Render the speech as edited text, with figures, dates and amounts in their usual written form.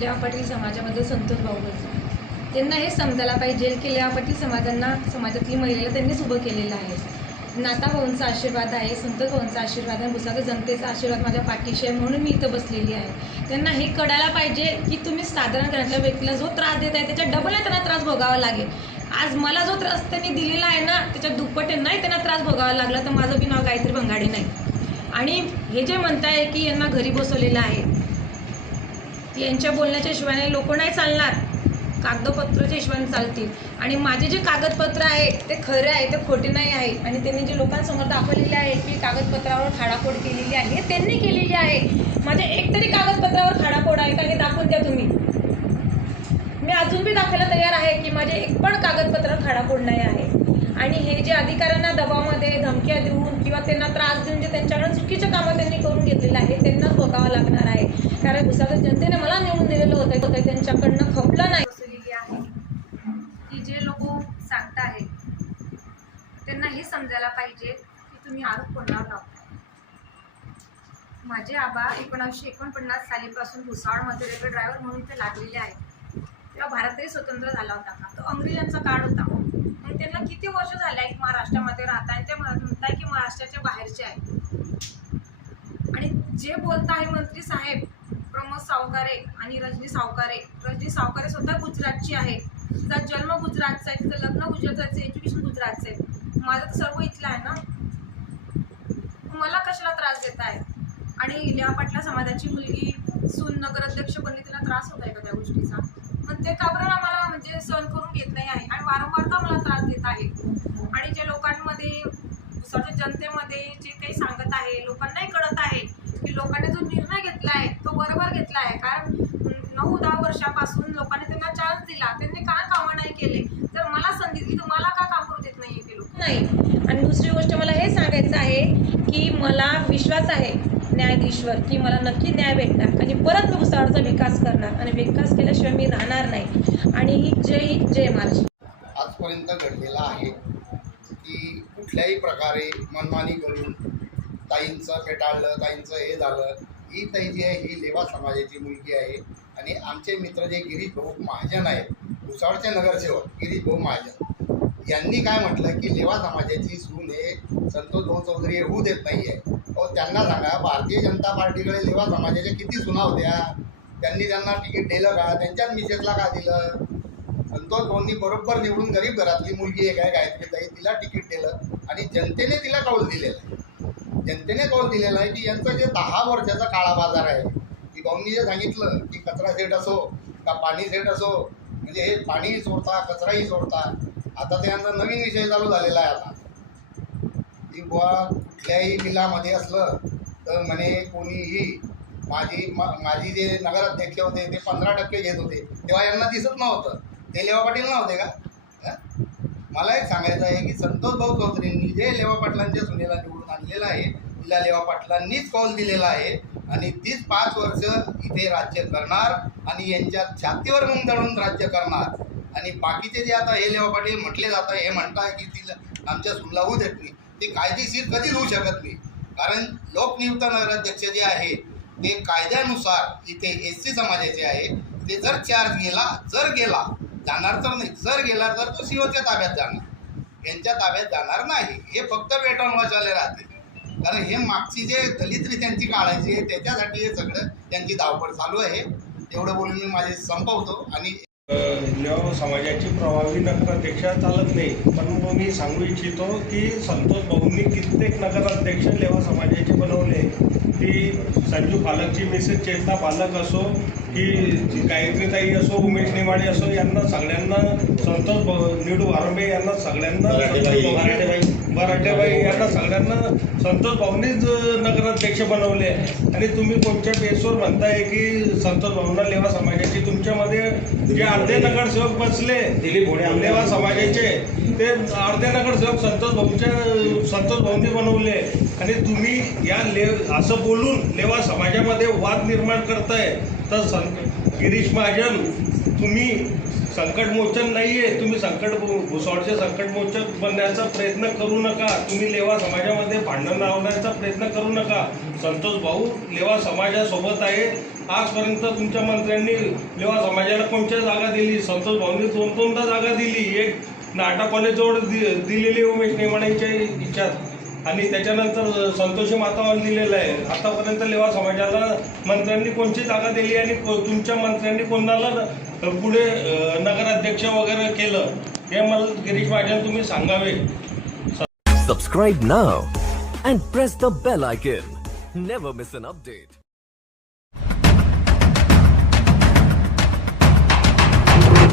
लेवा पाटील समाजाबद्दल संतोष भाऊबद्दल त्यांना हे समजायला पाहिजे की लेवा पाटील समाजातली महिलेला त्यांनीच उभं केलेलं आहे. नाता भाऊंचा आशीर्वाद आहे, संतोष भाऊंचा आशीर्वाद आहे, भुसावळ जनतेचा आशीर्वाद माझ्या पाठीशी आहे, म्हणून मी इथं बसलेली आहे. त्यांना हे कळायला पाहिजे की तुम्ही साधारण घरातल्या व्यक्तीला जो त्रास देत आहे त्याच्या डबल त्यांना त्रास भोगावा लागेल. आज मला जो त्रास त्यांनी दिलेला आहे ना त्याच्या दुप्पट नाही त्यांना त्रास भोगावा लागला तर माझं बी नाव गायत्री भंगाडी नाही. आणि हे जे म्हणताय की यांना घरी बसवलेलं आहे, यांच्या बोलण्याच्या हिशोबाने लोक नाही चालणार, कागदपत्राच्या हिशोबाने चालतील. आणि माझे जे कागदपत्र आहे ते खरे आहे, ते खोटे नाही आहे. आणि त्यांनी जे लोकांसमोर दाखवलेले आहे की कागदपत्रावर खाडाखोड केलेली आहे, हे त्यांनी केलेली आहे. माझे एक तरी कागदपत्रावर खाडाखोड आहे का हे दाखवून द्या तुम्ही. मी अजून बी दाखवायला तयार आहे की माझे एक पण कागदपत्रावर खाडाखोड नाही आहे. आणि हे जे अधिकाऱ्यांना दबावामध्ये धमक्या देऊन किंवा त्यांना त्रास देऊन जे त्यांच्याकडे चुकीचं कामं त्यांनी करून घेतलेलं आहे त्यांनाच भोगावं लागणार आहे. कारण भुसावळ जनतेने मला निवडून दिलेलं होतं त्यांच्याकडनं खपलं नाही. बसलेली आहे की जे लोक सांगत आहेत त्यांना हे समजायला पाहिजे की तुम्ही आरोप कोणावर लावताय. माझे आबा 1949 सालीपासून भुसावळमध्ये रेल्वे ड्रायव्हर म्हणून ते लागलेले आहेत. तेव्हा भारत तरी स्वतंत्र झाला होता का? तो अंग्रेजांचा काळ होता. मग त्यांना किती वर्ष झाले आहेत महाराष्ट्रामध्ये राहता आणि ते म्हणताय की महाराष्ट्राच्या बाहेरचे आहे. आणि जे बोलत आहे मंत्री साहेब प्रमोद सावकारे आणि रजनी सावकारे सुद्धा गुजरातची आहे. तिचा जन्म गुजरातचा आहे, तिचं लग्न गुजरातचं, एज्युकेशन गुजरातचं आहे. माझं तर सर्व इथलं आहे ना. मला कशाला त्रास देत आहे? आणि लेवा पाटला समाजाची मुलगी सून नगराध्यक्ष बनली, तिला त्रास होत आहे का त्या गोष्टीचा? पण ते का बरं आम्हाला म्हणजे सहन करून घेत नाही आहे आणि वारंवार का मला त्रास देत आहे. आणि जे लोकांमध्ये सर्व जनतेमध्ये जे काही सांगत आहे लोकांनाही कळत आहे की लोकांनी जो निर्णय घेतला आहे तो बरोबर घेतला आहे. कारण 9-10 वर्षापासून लोकांनी त्यांना चान्स दिला, त्यांनी का कामं नाही केले. तर मला संधी दिली, तुम्हाला का काम करू देत नाही ते लोक नाही. आणि दुसरी गोष्ट मला हे सांगायचं आहे की मला विश्वास आहे न्यायाधीशवर की मला नक्की न्याय भेटणार आणि परत मी भुसावळचा विकास करणार आणि विकास केल्याशिवाय मी राहणार नाही. आणि जय महाराष्ट्र. आजपर्यंत घडलेला आहे की कुठल्याही प्रकारे मनमानी करून ताईंचं पेटाळलं, ताईंचं हे झालं. ही ताई जी आहे ही लेवा समाजाची मुलगी आहे. आणि आमचे मित्र जे गिरीश भाऊ महाजन आहेत, भुसावळचे नगरसेवक गिरीश भाऊ महाजन, यांनी काय म्हटलं की लेवा समाजाची सून हे संतोष भाऊ चौधरी हे होऊ देत नाही आहे. त्यांना सांगा, भारतीय जनता पार्टीकडे लेवा समाजाच्या किती सुना होत्या? त्यांनी त्यांना तिकीट दिलं का? त्यांच्याच मिसेसला का दिलं? संतोष भाऊंनी बरोबर निवडून गरीब घरातली मुलगी आहे काय गायत्रीताई, तिला तिकीट दिलं आणि जनतेने तिला कौल दिलेला आहे. जनतेने कौल दिलेला आहे की यांचं जे 10 वर्षाचा काळा बाजार आहे की भाऊंनी जे सांगितलं की कचरा सेट असो का पाणी सेट असो, म्हणजे हे पाणीही सोडता कचराही सोडता. आता त्यांचा नवीन विषय चालू झालेला आहे आता की बुवा कुठल्याही मिलामध्ये असलं तर म्हणे कोणीही माझी जे नगराध्यक्ष होते ते 15% घेत होते, तेव्हा यांना दिसत नव्हतं. ते लेवा पाटील नव्हते का? मला एक सांगायचं आहे की संतोष भाऊ चौधरींनी जे लेवा पाटलांच्या सुनेला निवडून आणलेलं आहे तिला लेवा पाटलांनीच कौल दिलेला आहे आणि तीच 5 वर्ष इथे राज्य करणार आणि यांच्या छातीवर मुंग दळून राज्य करणार. आणि बाकीचे जे आता हे लेवा पाटील म्हटले जातं, हे म्हणताय की तिला आमच्या सुनला होऊ देत नाही, ते कायदेशीर कधीच होऊ शकत नाही. कारण लोकनियुक्त नगराध्यक्ष जे आहे ते कायद्यानुसार इथे SC समाजाचे आहे. ते जर चार्ज गेला जाणार तर नाही, जर गेला तर तो COच्या ताब्यात जाणार, यांच्या ताब्यात जाणार नाही. हे फक्त वेटॉन वाचायला राहते. कारण हे मागची जे दलित त्यांची काढायची आहे त्याच्यासाठी हे सगळं त्यांची धावपळ चालू आहे. एवढं बोलून मी माझे संपवतो. आणि लेवा समाजाची प्रभावी नगराध्यक्ष चालत नाही, पण मी सांगू इच्छितो की संतोष भाऊंनी कित्येक नगराध्यक्ष लेवा समाजाचे बनवले. ती संजू पालकची मिसेस चेतना पालक असो की गायत्रीताई असो, उमेश नेमाडे असो, यांना सगळ्यांना संतोष निडू वारंबे यांना सगळ्यांना बराटेबाई यांना सगळ्यांना संतोष भाऊंनीच नगराध्यक्ष बनवले. आणि तुम्ही कोणत्या बेसवर म्हणताय की संतोष भाऊंना लेवा समाजाची, तुमच्यामध्ये जे अर्धे नगरसेवक बसले लेवा समाजाचे ते अर्धे नगरसेवक संतोष भाऊंनी बनवले. आणि तुम्ही या असं बोलून लेवा समाजामध्ये वाद निर्माण करताय. तर गिरीश महाजन, तुम्ही संकटमोचन नाहीये. तुम्ही भुसावळचे संकटमोचक बनण्याचा प्रयत्न करू नका. तुम्ही लेवा समाजामध्ये भांडण लावण्याचा प्रयत्न करू नका. संतोष भाऊ लेवा समाजासोबत आहे. आजपर्यंत तुमच्या मंत्र्यांनी लेवा समाजाला कोणत्या जागा दिली? संतोष भाऊंनी 2-2दा जागा दिली. एक नाटा कॉलेजजवळ दिलेली उमेश नेमाड्यांच्या इच्छात, आणि त्याच्यानंतर संतोषी मातावर दिलेलं आहे. आतापर्यंत लेवा समाजाला मंत्र्यांनी कोणती जागा दिली आणि तुमच्या मंत्र्यांनी कोणाला पुढे नगराध्यक्ष वगैरे केलं, हे मला गिरीश महाजन तुम्ही सांगावे. Subscribe now and press the bell icon. Never miss an update.